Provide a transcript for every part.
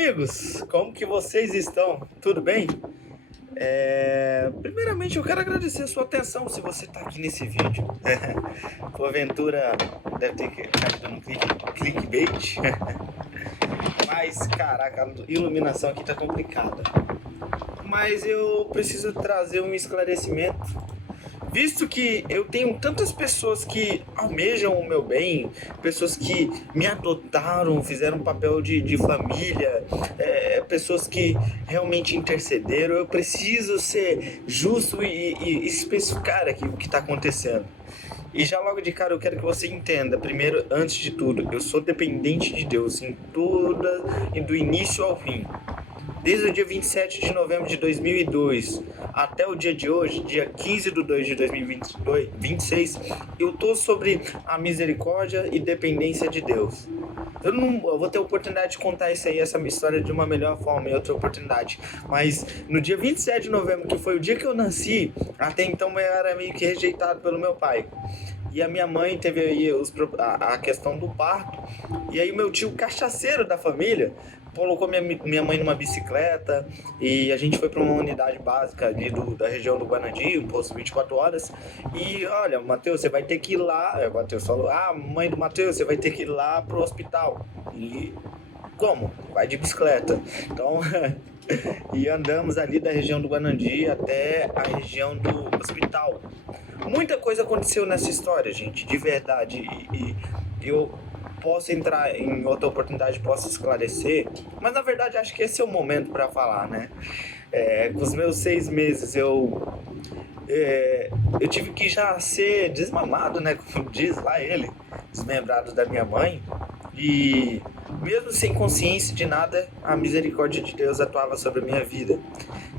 amigos, como que vocês estão? Tudo bem? Primeiramente eu quero agradecer a sua atenção se você está aqui nesse vídeo. Porventura deve ter caído no clickbait. Mas caraca, a iluminação aqui tá complicada. Mas eu preciso trazer um esclarecimento. Visto que eu tenho tantas pessoas que almejam o meu bem, pessoas que me adotaram, fizeram um papel de família, pessoas que realmente intercederam, eu preciso ser justo e especificar aqui o que está acontecendo. E já logo de cara eu quero que você entenda, primeiro, antes de tudo, eu sou dependente de Deus em toda e do início ao fim. Desde o dia 27 de novembro de 2002 até o dia de hoje, dia 15 de 2 de 2026, eu estou sobre a misericórdia e dependência de Deus. Eu vou ter a oportunidade de contar essa minha história de uma melhor forma em outra oportunidade. Mas no dia 27 de novembro, que foi o dia que eu nasci, até então eu era meio que rejeitado pelo meu pai. E a minha mãe teve aí a questão do parto. E aí o meu tio cachaceiro da família colocou minha mãe numa bicicleta e a gente foi para uma unidade básica ali da região do Guanandi, um posto 24 horas. E olha, Matheus, você vai ter que ir lá. O Matheus falou: mãe do Matheus, você vai ter que ir lá pro hospital. E como? Vai de bicicleta. Então, e andamos ali da região do Guanandi até a região do hospital. Muita coisa aconteceu nessa história, gente, de verdade. E eu posso entrar em outra oportunidade, posso esclarecer, mas na verdade acho que esse é o momento para falar, né? Com os meus 6 meses eu tive que já ser desmamado, né? Como diz lá ele, desmembrado da minha mãe. E mesmo sem consciência de nada, a misericórdia de Deus atuava sobre a minha vida.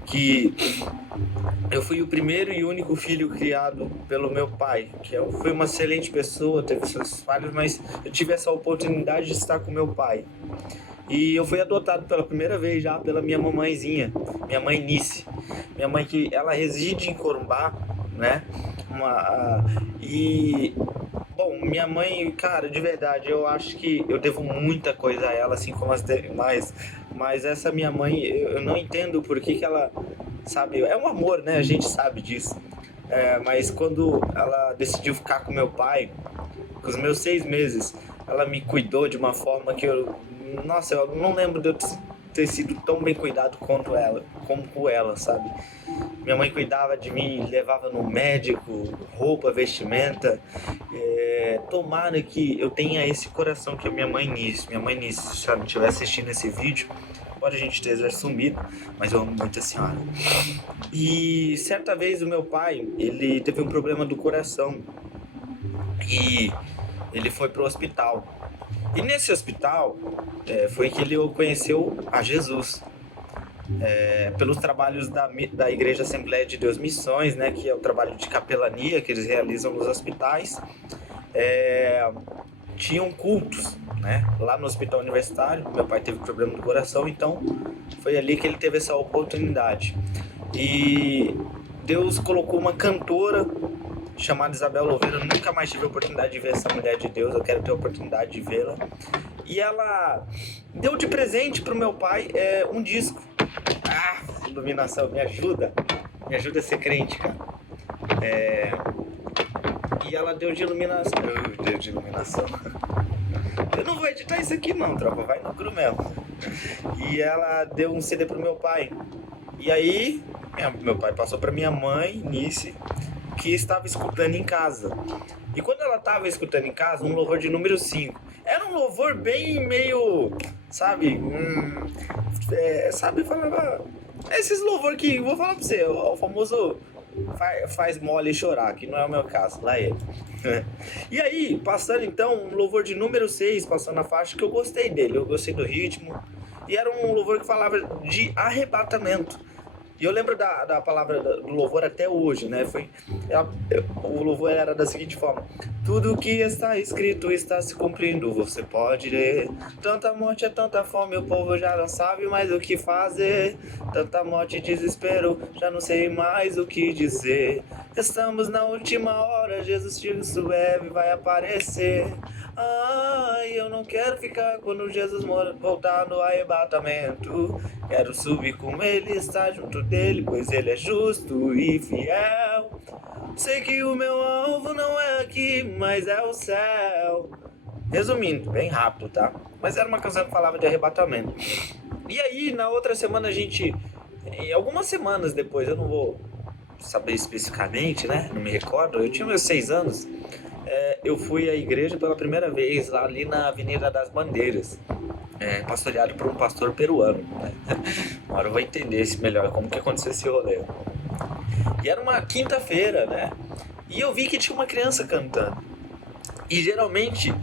Que eu fui o primeiro e único filho criado pelo meu pai, que foi uma excelente pessoa, teve seus falhos, mas eu tive essa oportunidade de estar com meu pai. E eu fui adotado pela primeira vez já pela minha mamãezinha, minha mãe Nice. Minha mãe que ela reside em Corumbá, né? Bom, minha mãe, cara, de verdade, eu acho que eu devo muita coisa a ela, assim como as demais. Mas essa minha mãe, eu não entendo por que ela, sabe, é um amor, né? A gente sabe disso. Mas quando ela decidiu ficar com meu pai, com os meus 6 meses, ela me cuidou de uma forma que eu não lembro de eu ter sido tão bem cuidado como com ela, sabe? Minha mãe cuidava de mim, levava no médico, roupa, vestimenta. Tomara que eu tenha esse coração que a minha mãe Nice. Minha mãe Nice, se ela não estiver assistindo esse vídeo, pode a gente ter sumido, mas eu amo muito a senhora. E certa vez o meu pai, ele teve um problema do coração e ele foi pro hospital. E nesse hospital foi que ele conheceu a Jesus. Pelos trabalhos da Igreja Assembleia de Deus Missões, né, que é o trabalho de capelania que eles realizam nos hospitais. Tinham cultos, né, lá no hospital universitário. Meu pai teve problema do coração, então foi ali que ele teve essa oportunidade. E Deus colocou uma cantora chamada Isabel Louveira. Eu nunca mais tive a oportunidade de ver essa mulher de Deus, eu quero ter a oportunidade de vê-la. E ela deu de presente pro meu pai um disco. Iluminação, me ajuda a ser crente, cara. E ela deu de iluminação. Eu não vou editar isso aqui não, tropa, vai no cru mesmo. E ela deu um CD pro meu pai. E aí, meu pai passou pra minha mãe, Nice, que estava escutando em casa. E quando ela estava escutando em casa, um louvor de número 5. Era um louvor bem meio, sabe? Falava... Esses louvor que, vou falar pra você, o famoso faz mole chorar, que não é o meu caso, lá ele. E aí, passando então, um louvor de número 6, passando a faixa, que eu gostei dele, eu gostei do ritmo. E era um louvor que falava de arrebatamento. E eu lembro da palavra do louvor até hoje, né? O louvor era da seguinte forma: tudo que está escrito está se cumprindo, você pode ler. Tanta morte é tanta fome, o povo já não sabe mais o que fazer. Tanta morte e desespero, já não sei mais o que dizer. Estamos na última hora, Jesus Cristo breve vai aparecer. Ai, eu não quero ficar quando Jesus voltar no arrebatamento. Quero subir com ele, estar junto dele, pois ele é justo e fiel. Sei que o meu alvo não é aqui, mas é o céu. Resumindo, bem rápido, tá? Mas era uma canção que falava de arrebatamento. E aí, na outra semana, em algumas semanas depois, eu não vou saber especificamente, né? Não me recordo. Eu tinha meus 6 anos. Eu fui à igreja pela primeira vez, lá ali na Avenida das Bandeiras. Pastoreado por um pastor peruano, né? Uma hora eu vou entender melhor como que aconteceu esse rolê. E era uma quinta-feira, né? E eu vi que tinha uma criança cantando. E geralmente,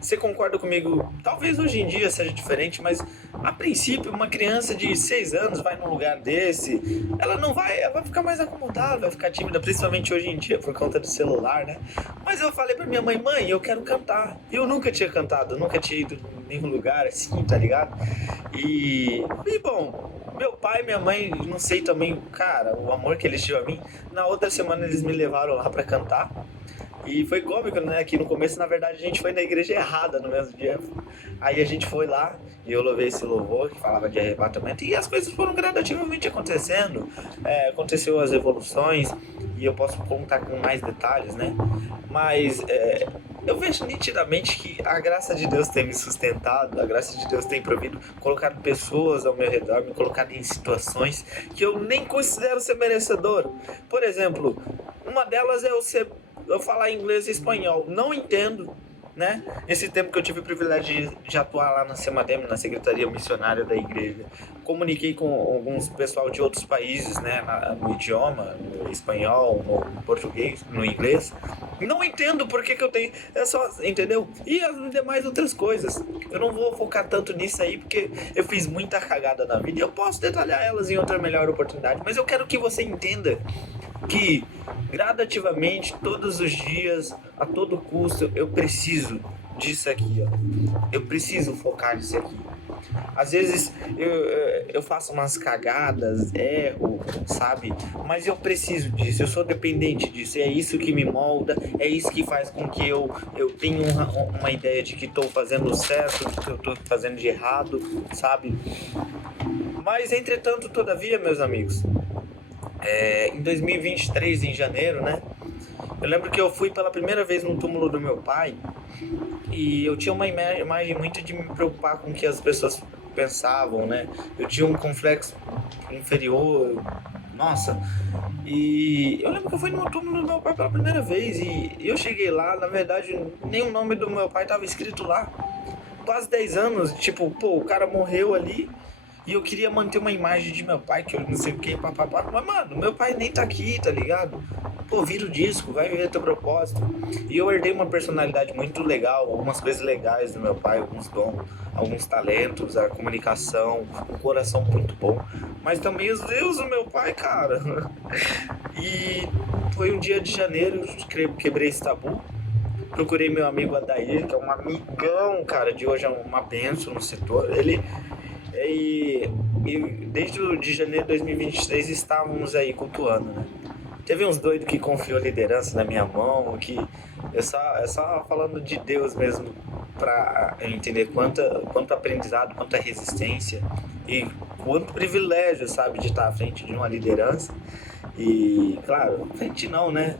você concorda comigo, talvez hoje em dia seja diferente, mas a princípio uma criança de 6 anos vai num lugar desse, ela vai ficar mais acomodada, vai ficar tímida, principalmente hoje em dia por conta do celular, né? Mas eu falei pra minha mãe, eu quero cantar. E eu nunca tinha cantado, nunca tinha ido em nenhum lugar assim, tá ligado? E bom, meu pai e minha mãe, não sei também, cara, o amor que eles tinham a mim. Na outra semana eles me levaram lá pra cantar. E foi cômico, né? Que no começo, na verdade, a gente foi na igreja errada no mesmo dia. Aí a gente foi lá e eu louvei esse louvor que falava de arrebatamento. E as coisas foram gradativamente acontecendo. Aconteceu as evoluções e eu posso contar com mais detalhes, né? Mas eu vejo nitidamente que a graça de Deus tem me sustentado, a graça de Deus tem provido, colocado pessoas ao meu redor, me colocado em situações que eu nem considero ser merecedor. Por exemplo, uma delas é eu falar inglês e espanhol. Não entendo, né? Esse tempo que eu tive o privilégio de atuar lá na Semadem, na Secretaria Missionária da Igreja, comuniquei com alguns pessoal de outros países, né? No idioma, no espanhol, no português, no inglês. Não entendo por que eu tenho... entendeu? E as demais outras coisas. Eu não vou focar tanto nisso aí, porque eu fiz muita cagada na vida e eu posso detalhar elas em outra melhor oportunidade. Mas eu quero que você entenda que gradativamente, todos os dias, a todo custo, eu preciso disso aqui, ó. Eu preciso focar nisso aqui. Às vezes eu faço umas cagadas, erro, sabe? Mas eu preciso disso, eu sou dependente disso. É isso que me molda, é isso que faz com que eu tenha uma ideia de que estou fazendo certo, de que eu estou fazendo de errado, sabe? Mas, entretanto, todavia, meus amigos, em 2023, em janeiro, né? Eu lembro que eu fui pela primeira vez no túmulo do meu pai e eu tinha uma imagem muito de me preocupar com o que as pessoas pensavam, né? Eu tinha um complexo inferior, nossa. E eu lembro que eu fui no túmulo do meu pai pela primeira vez e eu cheguei lá, na verdade, nem o nome do meu pai estava escrito lá. Quase 10 anos, tipo, o cara morreu ali. E eu queria manter uma imagem de meu pai, que eu não sei o que, papapá. Mas, mano, meu pai nem tá aqui, tá ligado? Vira o disco, vai ver teu propósito. E eu herdei uma personalidade muito legal, algumas coisas legais do meu pai, alguns dons, alguns talentos, a comunicação, um coração muito bom. Mas também os Deus do meu pai, cara. E foi um dia de janeiro, quebrei esse tabu. Procurei meu amigo Adair, que é um amigão, cara, de hoje é uma bênção no setor. E desde de janeiro de 2023 estávamos aí cultuando, né? Teve uns doidos que confiou liderança na minha mão, que é só falando de Deus mesmo, para entender quanto aprendizado, quanta resistência e quanto privilégio, sabe, de estar à frente de uma liderança. E, claro, frente não, né?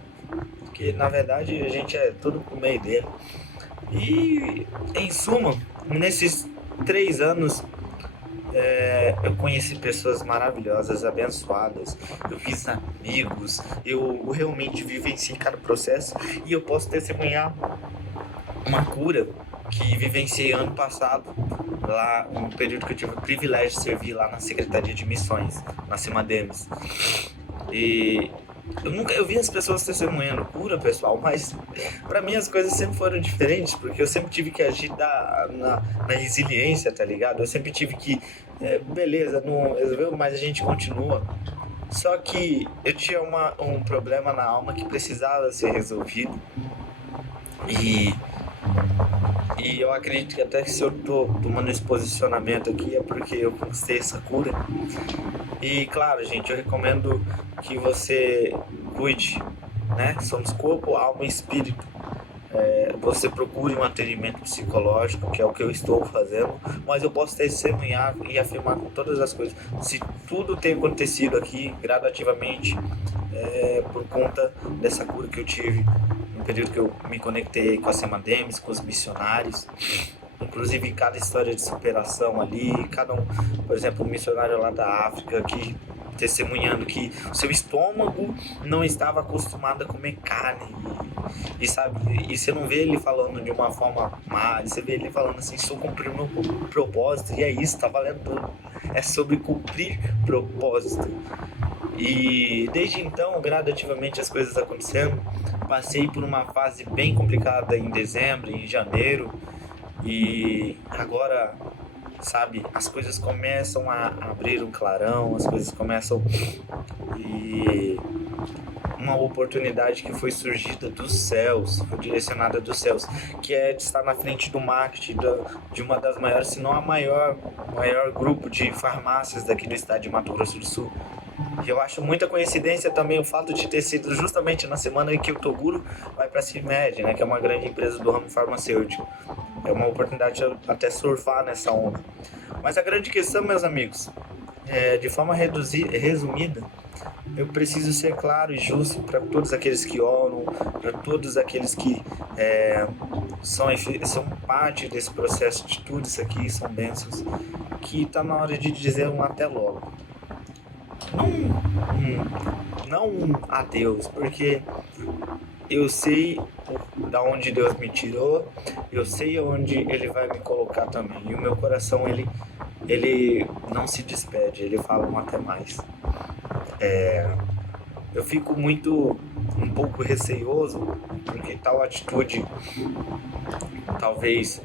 Porque, na verdade, a gente é tudo por meio dele. E, em suma, nesses 3 anos, eu conheci pessoas maravilhosas, abençoadas, eu fiz amigos, eu realmente vivenciei cada processo e eu posso testemunhar uma cura que vivenciei ano passado, lá no período que eu tive o privilégio de servir lá na Secretaria de Missões, na Semademes. E eu vi as pessoas testemunhando cura, pessoal, mas pra mim as coisas sempre foram diferentes, porque eu sempre tive que agir na resiliência, tá ligado? Eu sempre tive que, beleza, não resolveu, mas a gente continua. Só que eu tinha um problema na alma que precisava ser resolvido. E, e eu acredito que até que se eu tô tomando esse posicionamento aqui é porque eu conquistei essa cura. E claro, gente, eu recomendo que você cuide, né? Somos corpo, alma e espírito. Você procure um atendimento psicológico, que é o que eu estou fazendo, mas eu posso testemunhar e afirmar com todas as coisas. Se tudo tem acontecido aqui gradativamente, por conta dessa cura que eu tive no período que eu me conectei com a Semademes, com os missionários. Inclusive, cada história de superação ali, cada um, por exemplo, um missionário lá da África que testemunhando que o seu estômago não estava acostumado a comer carne e sabe, e você não vê ele falando de uma forma má, você vê ele falando assim, estou cumprindo meu propósito, e é isso, tá valendo tudo, é sobre cumprir propósito. E desde então, gradativamente as coisas acontecendo, passei por uma fase bem complicada em dezembro, em janeiro, e agora, sabe, as coisas começam a abrir um clarão, as coisas começam e uma oportunidade que foi surgida dos céus, foi direcionada dos céus, que é de estar na frente do marketing de uma das maiores, se não a maior grupo de farmácias daqui do estado de Mato Grosso do Sul. E eu acho muita coincidência também o fato de ter sido justamente na semana em que o Toguro vai para a CIMED, né, que é uma grande empresa do ramo farmacêutico. É uma oportunidade de até surfar nessa onda. Mas a grande questão, meus amigos, de forma resumida, eu preciso ser claro e justo para todos aqueles que oram, para todos aqueles que são parte desse processo de tudo isso aqui, são bênçãos, que está na hora de dizer um até logo. Não um adeus, porque eu sei da onde Deus me tirou, eu sei onde Ele vai me colocar também. E o meu coração, ele não se despede, ele fala um até mais. Eu fico um pouco receioso, porque tal atitude talvez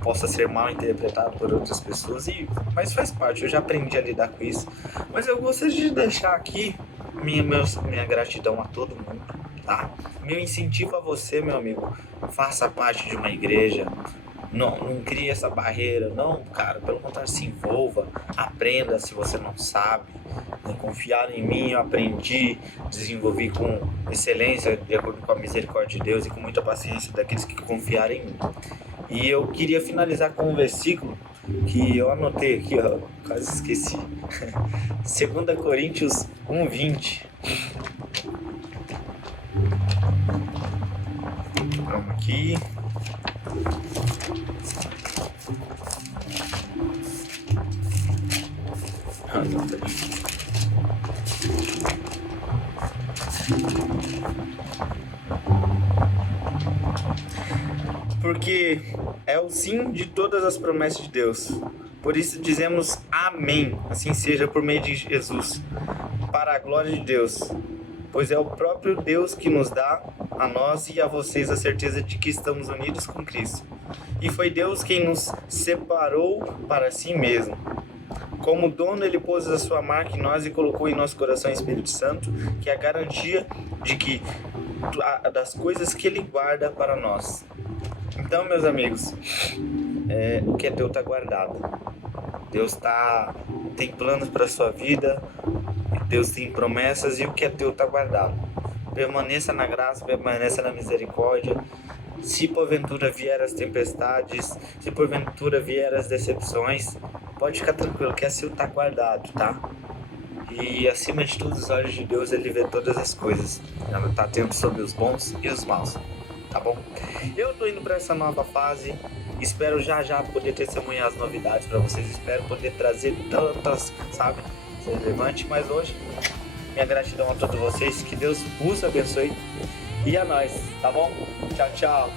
possa ser mal interpretado por outras pessoas, mas faz parte, eu já aprendi a lidar com isso. Mas eu gostaria de deixar aqui minha gratidão a todo mundo, tá? Meu incentivo a você, meu amigo, faça parte de uma igreja, não crie essa barreira, não, cara, pelo contrário, se envolva, aprenda se você não sabe, né? Confiar em mim, eu aprendi, desenvolvi com excelência, de acordo com a misericórdia de Deus e com muita paciência daqueles que confiarem em mim. E eu queria finalizar com um versículo que eu anotei aqui, ó, quase esqueci. 2 Coríntios 1:20. Vamos aqui. Porque é o sim de todas as promessas de Deus. Por isso dizemos amém, assim seja por meio de Jesus, para a glória de Deus. Pois é o próprio Deus que nos dá, a nós e a vocês, a certeza de que estamos unidos com Cristo. E foi Deus quem nos separou para si mesmo. Como dono, Ele pôs a sua marca em nós e colocou em nosso coração o Espírito Santo, que é a garantia das coisas que Ele guarda para nós. Então, meus amigos, o que é teu está guardado. Deus tem planos para a sua vida, Deus tem promessas e o que é teu está guardado. Permaneça na graça, permaneça na misericórdia. Se porventura vier as tempestades, se porventura vier as decepções, pode ficar tranquilo que é seu está guardado, tá? E acima de tudo, os olhos de Deus, Ele vê todas as coisas. Ela está atento sobre os bons e os maus. Tá bom? Eu tô indo para essa nova fase, espero já poder testemunhar as novidades para vocês, espero poder trazer tantas, sabe, relevante, mas hoje, minha gratidão a todos vocês, que Deus os abençoe e a nós, tá bom? Tchau, tchau!